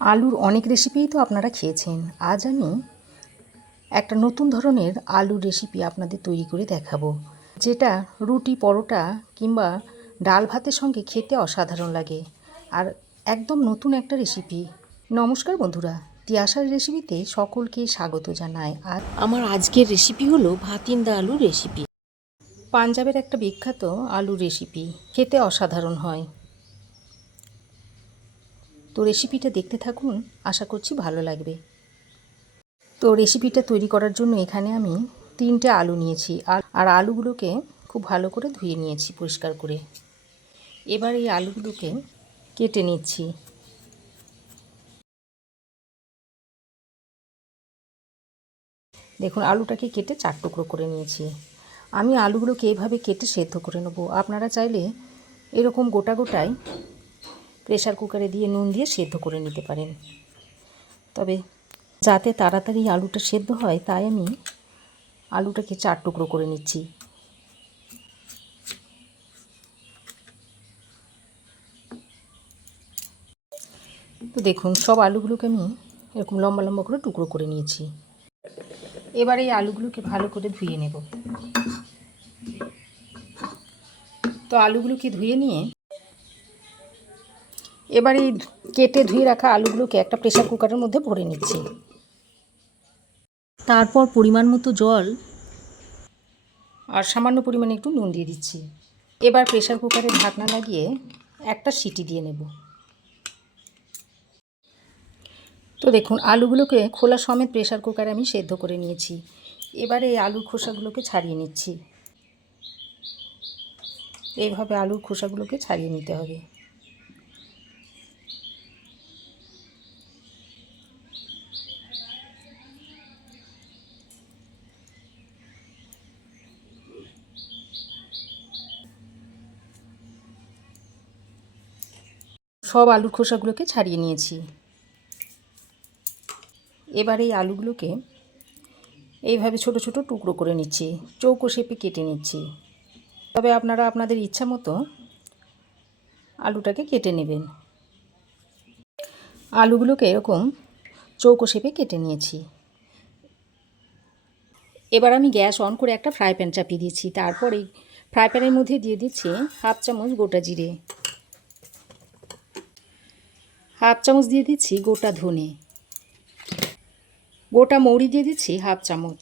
আলুর অনেক রেসিপিই তো আপনারা খেয়েছেন। আজ আমি একটা নতুন ধরনের আলুর রেসিপি আপনাদের তৈরি করে দেখাবো, যেটা রুটি, পরোটা কিংবা ডাল ভাতের সঙ্গে খেতে অসাধারণ লাগে। আর একদম নতুন একটা রেসিপি। নমস্কার বন্ধুরা, তিয়াসার রেসিপিতে সকলকে স্বাগত জানাই। আর আমার আজকের রেসিপি হলো ভাতিন্দা আলুর রেসিপি। পাঞ্জাবের একটা বিখ্যাত আলুর রেসিপি, খেতে অসাধারণ হয়। তো রেসিপিটা দেখতে থাকুন, আশা করছি ভালো লাগবে। তো রেসিপিটা তৈরি করার জন্য এখানে আমি 3টে আলু নিয়েছি, আর আলুগুলোকে খুব ভালো করে ধুয়ে নিয়েছি পরিষ্কার করে। এবার এই আলুগুলোকে কেটে নিচ্ছি। দেখুন, আলুটাকে কেটে 4 টুকরো করে নিয়েছি। আমি আলুগুলোকে এভাবে কেটে সেদ্ধ করে নেব। আপনারা চাইলে এরকম গোটা গোটাই প্রেসার কুকারে দিয়ে নুন দিয়ে সেদ্ধ করে নিতে পারেন। তবে যাতে তাড়াতাড়ি আলুটা সেদ্ধ হয়, তাই আমি আলুটাকে 4 টুকরো করে নিচ্ছি। তো দেখুন, সব আলুগুলোকে আমি এরকম লম্বা লম্বা করে টুকরো করে নিয়েছি। এবার এই আলুগুলোকে ভালো করে ধুয়ে নেব। তো আলুগুলোকে ধুয়ে নিয়ে এবার এই কেটে ধুয়ে রাখা আলুগুলোকে একটা প্রেসার কুকারের মধ্যে ভরে নিচ্ছি। তারপর পরিমাণ মতো জল আর সামান্য পরিমাণে একটু নুন দিয়ে দিচ্ছি। এবার প্রেসার কুকারে ঢাকনা লাগিয়ে একটা সিটি দিয়ে নেব। তো দেখুন, আলুগুলোকে খোলা সমেত প্রেসার কুকারে আমি সেদ্ধ করে নিয়েছি। এবারে এই আলুর খোসাগুলোকে ছাড়িয়ে নিচ্ছি। এইভাবে আলুর খোসাগুলোকে ছাড়িয়ে নিতে হবে। সব আলুর খোসাগুলোকে ছাড়িয়ে নিয়েছি। এবার এই আলুগুলোকে এইভাবে ছোট ছোট টুকরো করে নিচ্ছি, চৌকো শেপে কেটে নিচ্ছি। তবে আপনারা আপনাদের ইচ্ছা মতো আলুটাকে কেটে নেবেন। আলুগুলোকে এরকম চৌকো শেপে কেটে নিয়েছি। এবার আমি গ্যাস অন করে একটা ফ্রাই প্যান চাপিয়ে দিয়েছি। তারপর এই ফ্রাই প্যানের মধ্যে দিয়ে দিচ্ছি হাফ চামচ গোটা জিরে, হাফ চামচ দিয়ে দিচ্ছি গোটা ধনে, গোটা মৌরি দিয়ে দিচ্ছি হাফ চামচ,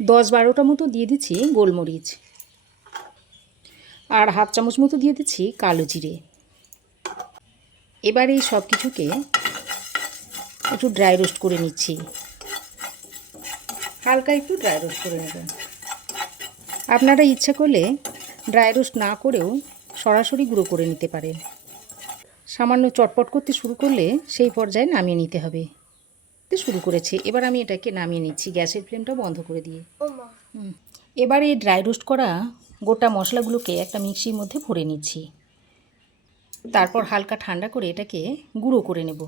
10-12টা মতো দিয়ে দিচ্ছি গোলমরিচ, আর হাফ চামচ মতো দিয়ে দিচ্ছি কালো জিরে। এবার এই সব কিছুকে একটু ড্রাই রোস্ট করে নিচ্ছি। হালকা একটু ড্রাই রোস্ট করে নেবেন। আপনারা ইচ্ছা করলে ড্রাই রোস্ট না করেও সরাসরি গুঁড়ো করে নিতে পারেন। সামান্য চটপট করতে শুরু করলে সেই পর্যায়ে নামিয়ে নিতে হবে। শুরু করেছে, এবার আমি এটাকে নামিয়ে নিচ্ছি গ্যাসের ফ্লেমটা বন্ধ করে দিয়ে। এবার এই ড্রাই রোস্ট করা গোটা মশলাগুলোকে একটা মিক্সির মধ্যে ভরে নিচ্ছি। তারপর হালকা ঠান্ডা করে এটাকে গুঁড়ো করে নেব।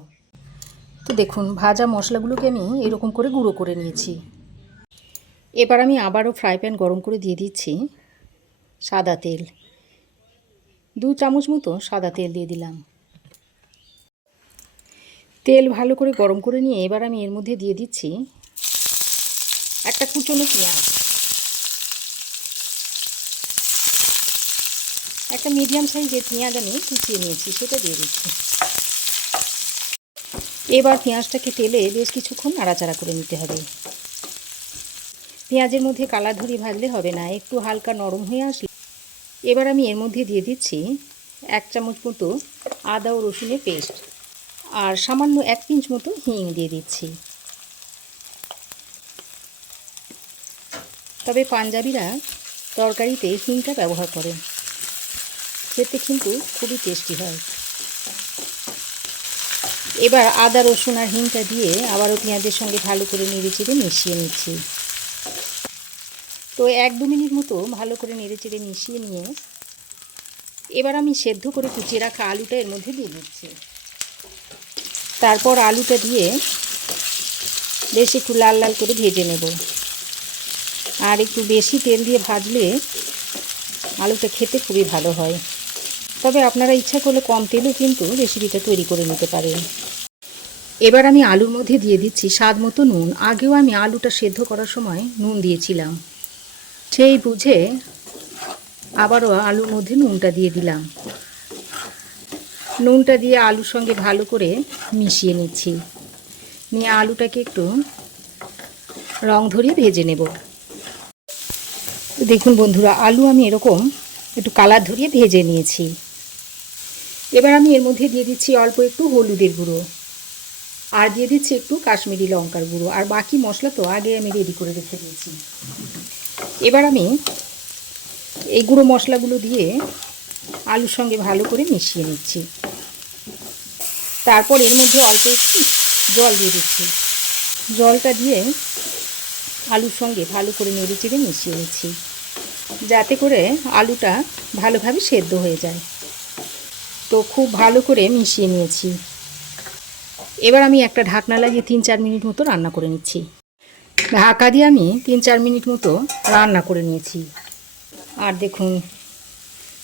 তো দেখুন, ভাজা মশলাগুলোকে আমি এরকম করে গুঁড়ো করে নিয়েছি। এবার আমি আবারও ফ্রাই প্যান গরম করে দিয়ে দিচ্ছি সাদা তেল। 2 চামচ মতো সাদা তেল দিয়ে দিলাম। তেল ভালো করে গরম করে নিয়ে এবার আমি এর মধ্যে দিয়ে দিচ্ছি একটা কুচনো পেঁয়াজ, একটা মিডিয়াম সাইজের পেঁয়াজ আমি কুচিয়ে নিয়েছি, সেটা দিয়ে দিচ্ছি। এবার পেঁয়াজটাকে তেলে বেশ কিছুক্ষণ নাড়াচাড়া করে নিতে হবে। পেঁয়াজের মধ্যে কালার ধরে ভাজলে হবে না, একটু হালকা নরম হয়ে আসলে এবার আমি এর মধ্যে দিয়ে দিচ্ছি 1 চামচ মতো আদা ও রসুনের পেস্ট, আর সামান্য 1 পিঞ্চ মতো হিং দিয়ে দিচ্ছি। তবে পাঞ্জাবিরা তরকারিতে হিংটা ব্যবহার করেন, খেতে কিন্তু খুবই টেস্টি হয়। এবার আদা রসুন আর হিংটা দিয়ে আবারও পেঁয়াজের সঙ্গে ভালো করে নেড়েচেড়ে মিশিয়ে নিচ্ছি। তো 1-2 মিনিট মতো ভালো করে নেড়েচেড়ে মিশিয়ে নিয়ে এবার আমি সেদ্ধ করে কুচিয়ে রাখা আলুটা এর মধ্যে দিয়ে দিচ্ছি। তারপর আলুটা দিয়ে বেশ একটু লাল লাল করে ভেজে নেব। আর একটু বেশি তেল দিয়ে ভাজলে আলুটা খেতে খুবই ভালো হয়। তবে আপনারা ইচ্ছা করলে কম তেলেও কিন্তু রেসিপিটা তৈরি করে নিতে পারেন। এবার আমি আলুর মধ্যে দিয়ে দিচ্ছি স্বাদ মতো নুন। আগেও আমি আলুটা সেদ্ধ করার সময় নুন দিয়েছিলাম, সেই বুঝে আবারও আলুর মধ্যে নুনটা দিয়ে দিলাম। নুনটা দিয়ে আলুর সঙ্গে ভালো করে মিশিয়ে নিচ্ছি, নিয়ে আলুটাকে একটু রং ধরিয়ে ভেজে নেব। দেখুন বন্ধুরা, আলু আমি এরকম একটু কালার ধরিয়ে ভেজে নিয়েছি। এবার আমি এর মধ্যে দিয়ে দিচ্ছি অল্প একটু হলুদের গুঁড়ো, আর দিয়ে দিচ্ছি একটু কাশ্মীরি লঙ্কার গুঁড়ো, আর বাকি মশলা তো আগে আমি রেডি করে রেখে দিয়েছি। এবার আমি এই গুঁড়ো মশলাগুলো দিয়ে আলুর সঙ্গে ভালো করে মিশিয়ে নিচ্ছি। তারপর এর মধ্যে অল্প একটু জল দিয়ে দিচ্ছি। জলটা দিয়ে আলুর সঙ্গে ভালো করে নেড়ে চেড়ে মিশিয়ে নিচ্ছি, যাতে করে আলুটা ভালোভাবে সেদ্ধ হয়ে যায়। তো খুব ভালো করে মিশিয়ে নিয়েছি। এবার আমি একটা ঢাকনা লাগিয়ে 3-4 মিনিট মতো রান্না করে নিচ্ছি। ঢাকা দিয়ে আমি 3-4 মিনিট মতো রান্না করে নিয়েছি। আর দেখুন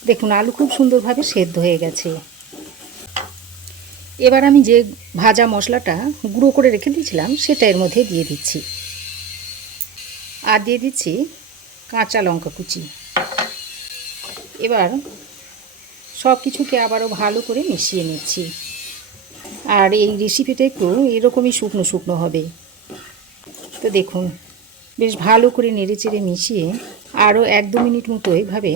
দেখুন আলু খুব সুন্দরভাবে সেদ্ধ হয়ে গেছে। এবার আমি যে ভাজা মশলাটা গুঁড়ো করে রেখে দিয়েছিলাম সেটা এর মধ্যে দিয়ে দিচ্ছি, আর দিয়ে দিচ্ছি কাঁচা লঙ্কা কুচি। এবার সব কিছুকে আবারও ভালো করে মিশিয়ে নিচ্ছি। আর এই রেসিপিটা একটু এরকমই শুকনো শুকনো হবে। তো দেখুন বেশ ভালো করে নেড়ে চেড়ে মিশিয়ে আরও 1-2 মিনিট মতো এইভাবে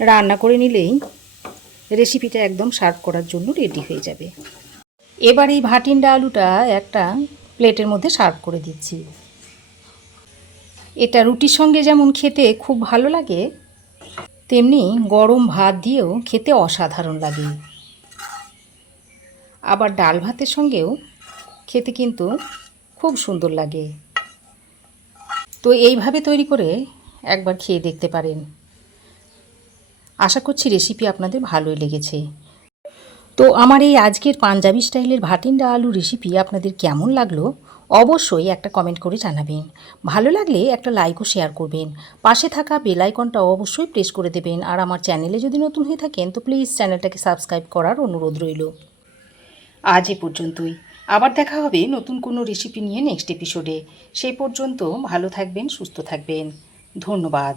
রান্না করে নিলেই রেসিপিটা একদম সার্ভ করার জন্য রেডি হয়ে যাবে। এবার এই ভাটিন্ডা আলুটা একটা প্লেটের মধ্যে সার্ভ করে দিচ্ছি। এটা রুটির সঙ্গে যেমন খেতে খুব ভালো লাগে, তেমনি গরম ভাত দিয়েও খেতে অসাধারণ লাগে। আবার ডাল ভাতের সঙ্গেও খেতে কিন্তু খুব সুন্দর লাগে। তো এইভাবে তৈরি করে একবার খেয়ে দেখতে পারেন। আশা করছি রেসিপি আপনাদের ভালোই লেগেছে। তো আমার এই আজকের পাঞ্জাবি স্টাইলের ভাটিন্ডা আলু রেসিপি আপনাদের কেমন লাগলো অবশ্যই একটা কমেন্ট করে জানাবেন। ভালো লাগলে একটা লাইক ও শেয়ার করবেন। পাশে থাকা বেল আইকনটা অবশ্যই প্রেস করে দেবেন। আর আমার চ্যানেলে যদি নতুন হয়ে থাকেন তো প্লিজ চ্যানেলটাকে সাবস্ক্রাইব করার অনুরোধ রইল। আজ এ পর্যন্তই। আবার দেখা হবে নতুন কোনো রেসিপি নিয়ে নেক্সট এপিসোডে। সেই পর্যন্ত ভালো থাকবেন, সুস্থ থাকবেন। ধন্যবাদ।